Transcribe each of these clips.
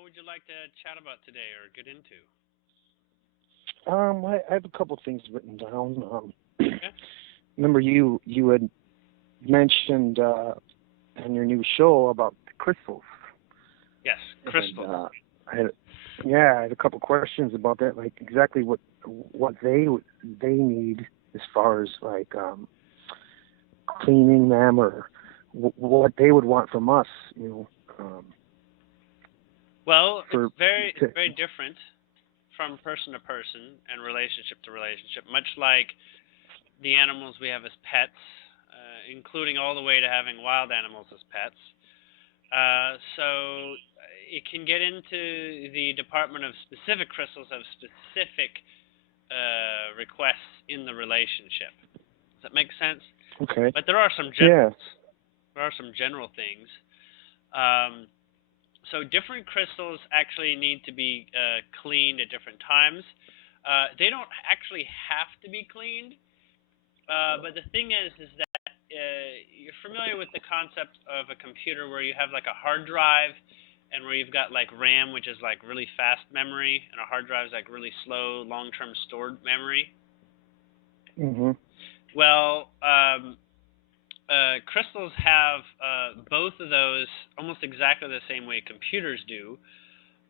what would you like to chat about today or get into? I have a couple things written down. Okay. Remember you had mentioned in your new show about the crystals, Yes, and crystals. I had I had a couple questions about that, like exactly what they need as far as like cleaning them or what they would want from us, Well, it's for very different from person to person and relationship to relationship, much like the animals we have as pets, including all the way to having wild animals as pets. So it can get into the department of specific crystals of specific requests in the relationship. Does that make sense? okay, But there are some yes, general things. Um, so different crystals actually need to be cleaned at different times. They don't actually have to be cleaned, but the thing is that you're familiar with the concept of a computer where you have like a hard drive and where you've got like RAM, which is like really fast memory, and a hard drive is like really slow, long-term stored memory. mhm, Well, crystals have both of those almost exactly the same way computers do.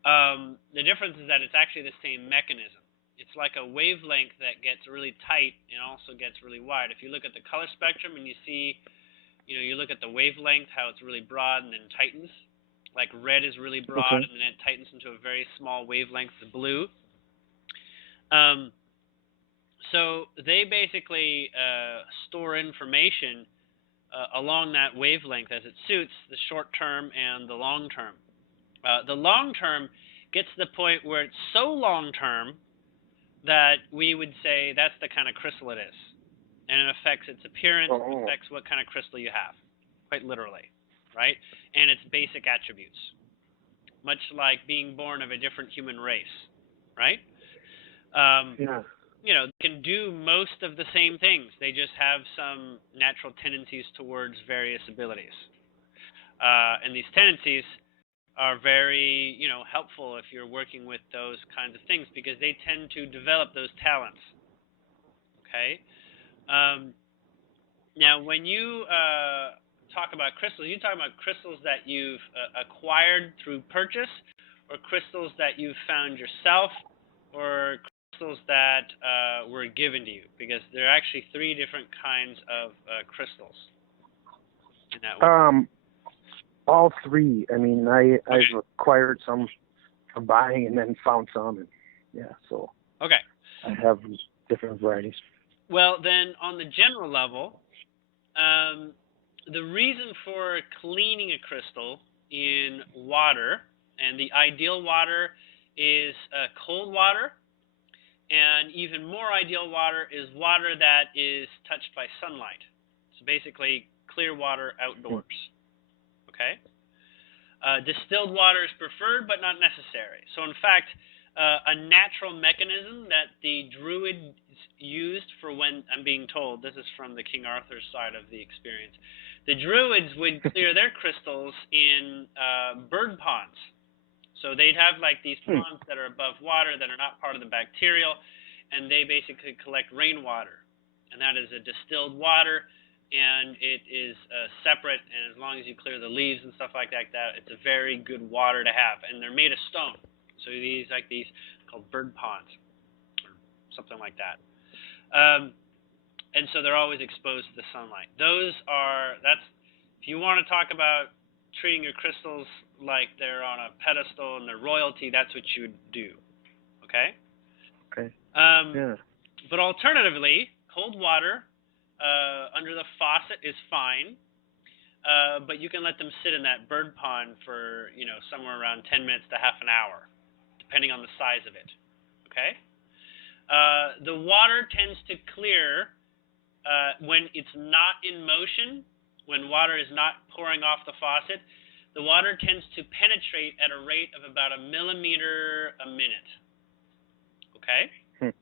The difference is that it's actually the same mechanism. It's like a wavelength that gets really tight and also gets really wide. If you look at the color spectrum and you see, you look at the wavelength, how it's really broad and then tightens. Like red is really broad okay, and then it tightens into a very small wavelength of blue. Um, so they basically store information along that wavelength as it suits the short term and the long term. The long term gets to the point where it's so long term that we would say that's the kind of crystal it is. And it affects its appearance, oh, affects what kind of crystal you have, quite literally, right? And its basic attributes, much like being born of a different human race, right? Um, yeah, they can do most of the same things. They just have some natural tendencies towards various abilities. And these tendencies are very, helpful if you're working with those kinds of things because they tend to develop those talents. Okay. Um, Now, when you talk about crystals, you talk about crystals that you've acquired through purchase, or crystals that you've found yourself, or crystals that were given to you, because there are actually three different kinds of crystals in that way. um, all three. I mean, I've Okay. acquired some from buying and then found some, and yeah, so Okay. I have different varieties. Well, then on the general level, um, the reason for cleaning a crystal in water, and the ideal water is cold water, and even more ideal water is water that is touched by sunlight. So basically, clear water Hmm. outdoors. Okay? Distilled water is preferred, but not necessary. So, in fact, a natural mechanism that the druids used for when I'm being told this is from the King Arthur side of the experience. The druids would clear their crystals in bird ponds. So they'd have like these Hmm. ponds that are above water that are not part of the bacterial, and they basically collect rainwater, and that is a distilled water, and it is separate. And as long as you clear the leaves and stuff like that, it's a very good water to have. And they're made of stone, so these called bird ponds or something like that. Um, and so they're always exposed to the sunlight. That's if you want to talk about treating your crystals like they're on a pedestal and they're royalty, that's what you would do. Okay. Okay. Um, Yeah. but alternatively, cold water under the faucet is fine. But you can let them sit in that bird pond for somewhere around 10 minutes to half an hour, depending on the size of it. Okay. The water tends to clear when it's not in motion, when water is not pouring off the faucet. The water tends to penetrate at a rate of about a millimeter a minute. Okay? Hmm.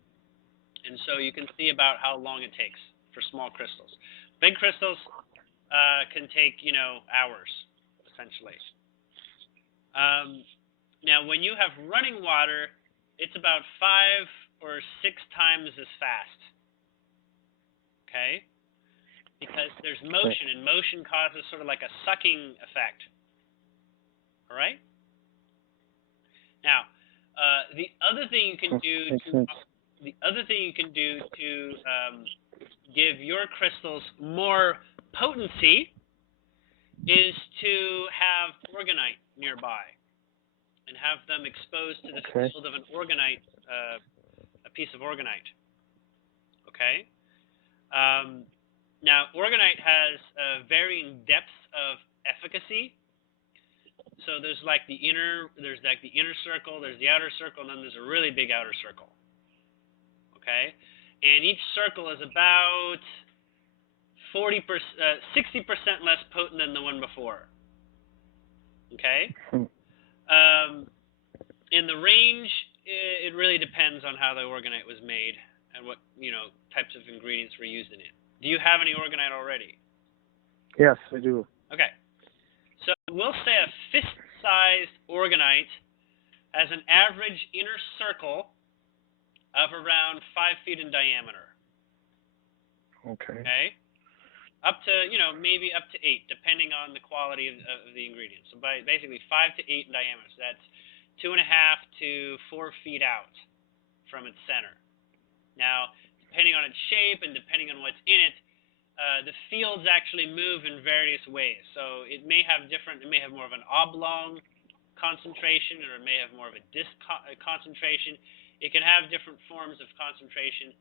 And so you can see about how long it takes for small crystals. Big crystals can take, hours, essentially. Um, Now, when you have running water, it's about 5 or 6 times as fast. Okay? Because there's motion, and motion causes sort of like a sucking effect. All right? Now, the other thing you can do to give your crystals more potency is to have Orgonite nearby and have them exposed to the field of an Orgonite, a piece of Orgonite. Okay? Now, Orgonite has varying depths of efficacy. So there's like the inner circle, there's the outer circle, and then there's a really big outer circle. Okay? And each circle is about 60% less potent than the one before. Okay? In the range, it really depends on how the Orgonite was made and what types of ingredients were used in it. Do you have any Orgonite already? Yes, I do. Okay. So we'll say a fist-sized Orgonite has an average inner circle of around 5 feet in diameter. Okay. Up to, maybe up to 8, depending on the quality of the ingredients. So basically 5 to 8 in diameter. So that's 2.5 to 4 feet out from its center. Now, depending on its shape and depending on what's in it, the fields actually move in various ways. So it may have more of an oblong concentration, or it may have more of a disc concentration. It can have different forms of concentration.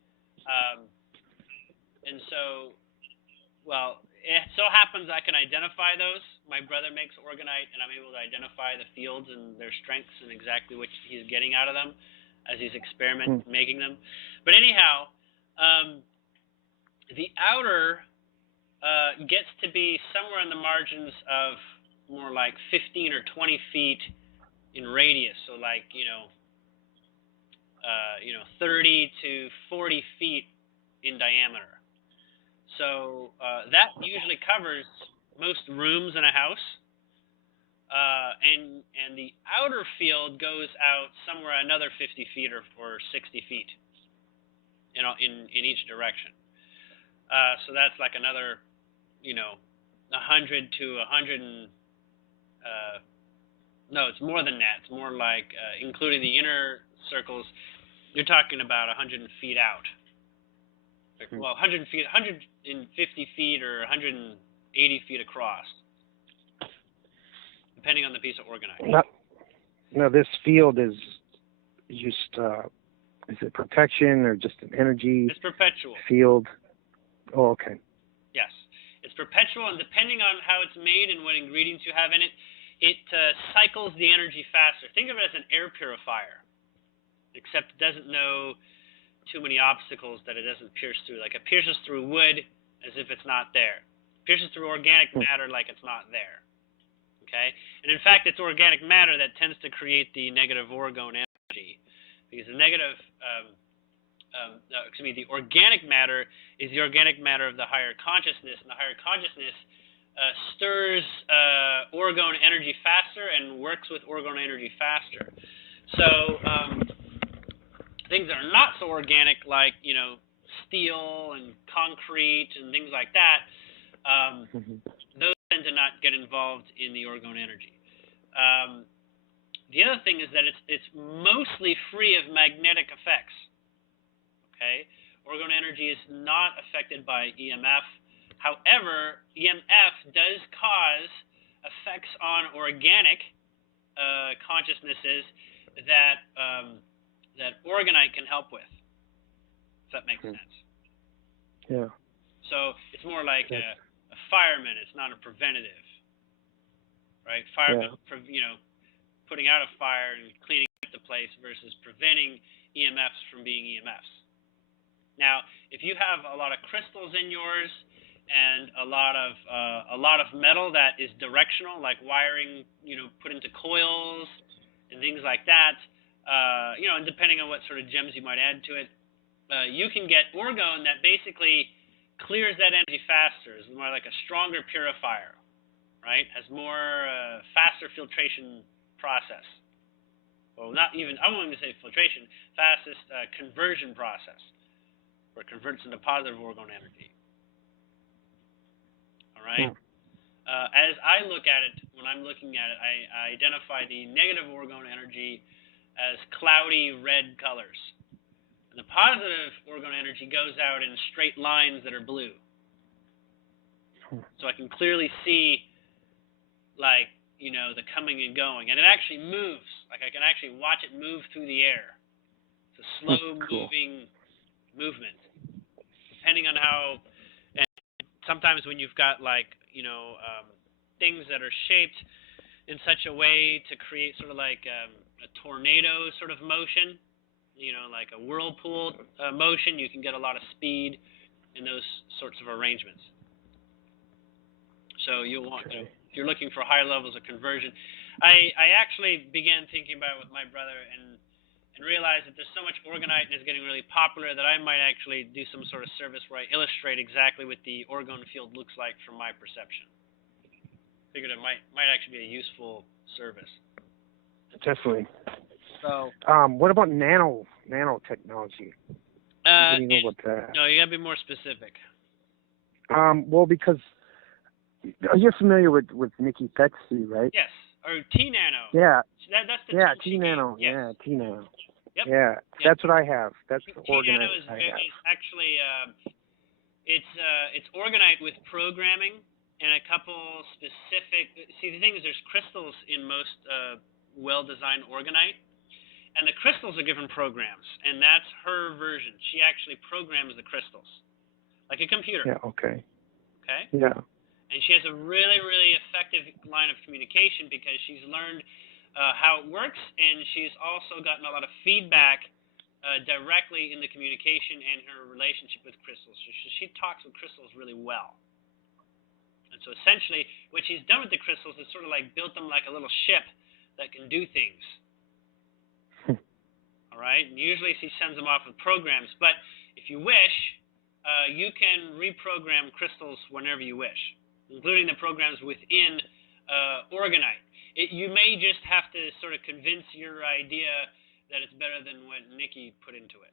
And so, well, it so happens I can identify those. My brother makes Orgonite, and I'm able to identify the fields and their strengths and exactly what he's getting out of them as he's experimenting making them. But anyhow, the outer gets to be somewhere in the margins of more like 15 or 20 feet in radius. So like, 30 to 40 feet in diameter. So that usually covers most rooms in a house. And the outer field goes out somewhere another 50 feet or 60 feet in each direction. So that's like another, 100 to 100 and, no, it's more than that. It's more like, including the inner circles, you're talking about 100 feet out. Well, 150 feet or 180 feet across, depending on the piece of Orgonite. Now this field is just, is it protection or just an energy? It's perpetual. Field. Oh, okay. Yes. It's perpetual, and depending on how it's made and what ingredients you have in it, it cycles the energy faster. Think of it as an air purifier, except it doesn't know too many obstacles that it doesn't pierce through. Like it pierces through wood as if it's not there. It pierces through organic matter like it's not there. Okay? And in fact, it's organic matter that tends to create the negative orgone energy, because the the organic matter is the organic matter of the higher consciousness, and the higher consciousness stirs orgone energy faster and works with orgone energy faster. So things that are not so organic, like steel and concrete and things like that, those tend to not get involved in the orgone energy. The other thing is that it's mostly free of magnetic effects. Okay, orgone energy is not affected by EMF. However, EMF does cause effects on organic consciousnesses that Orgonite can help with, if that makes sense. Yeah. So it's more like a fireman. It's not a preventative, right? Fireman, putting out a fire and cleaning up the place versus preventing EMFs from being EMFs. Now, if you have a lot of crystals in yours and a lot of metal that is directional, like wiring, put into coils and things like that, and depending on what sort of gems you might add to it, you can get orgone that basically clears that energy faster. It's more like a stronger purifier, right? Has more faster filtration process. well, not even, I won't even say filtration, fastest conversion process, where it converts into positive orgone energy. All right? As I look at it, when I'm looking at it, I identify the negative orgone energy as cloudy red colors. And the positive orgone energy goes out in straight lines that are blue. So I can clearly see, like, you know, the coming and going. And it actually moves. Like, I can actually watch it move through the air. It's a slow-moving movement. Depending on how... And sometimes when you've got, like, you know, things that are shaped in such a way to create sort of like a tornado sort of motion, you know, like a whirlpool motion, you can get a lot of speed in those sorts of arrangements. So you'll want to, if you're looking for high levels of conversion. I actually began thinking about it with my brother and realized that there's so much Orgonite and it's getting really popular that I might actually do some sort of service where I illustrate exactly what the orgone field looks like from my perception. Figured it might actually be a useful service. Definitely. So, what about nanotechnology? What do you know about that? No, you gotta be more specific. Well, because you're familiar with Nikki Petsy, right? Yes, or T-Nano. Yeah. That's the T-Nano. Yes. Yeah, T-Nano. Yep. Yeah, that's what I have. That's the Orgonite T-Nano I have. is actually it's Orgonite with programming and a couple specific. See, the thing is, there's crystals in most well-designed Orgonite, and the crystals are given programs, and that's her version. She actually programs the crystals, like a computer. Yeah. Okay. Okay. Yeah. And she has a really, really effective line of communication because she's learned how it works, and she's also gotten a lot of feedback directly in the communication and her relationship with crystals. So she talks with crystals really well. And so essentially, what she's done with the crystals is sort of like built them like a little ship that can do things. All right? And usually she sends them off with programs. But if you wish, you can reprogram crystals whenever you wish, including the programs within Orgonite. You may just have to sort of convince your idea that it's better than what Nikki put into it.